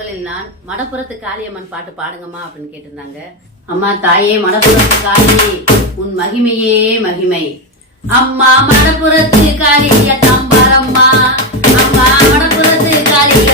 உங்களில் நான் மடப்புறத்து காளியம்மன் பாட்டு பாடுங்கம்மா அப்படின்னு கேட்டிருந்தாங்க. அம்மா தாயே மடப்புறத்து காளி உன் மகிமையே மகிமை. அம்மா மடப்புறத்து காளிய தம்பரம்மா, அம்மா மடப்புறத்து காளிய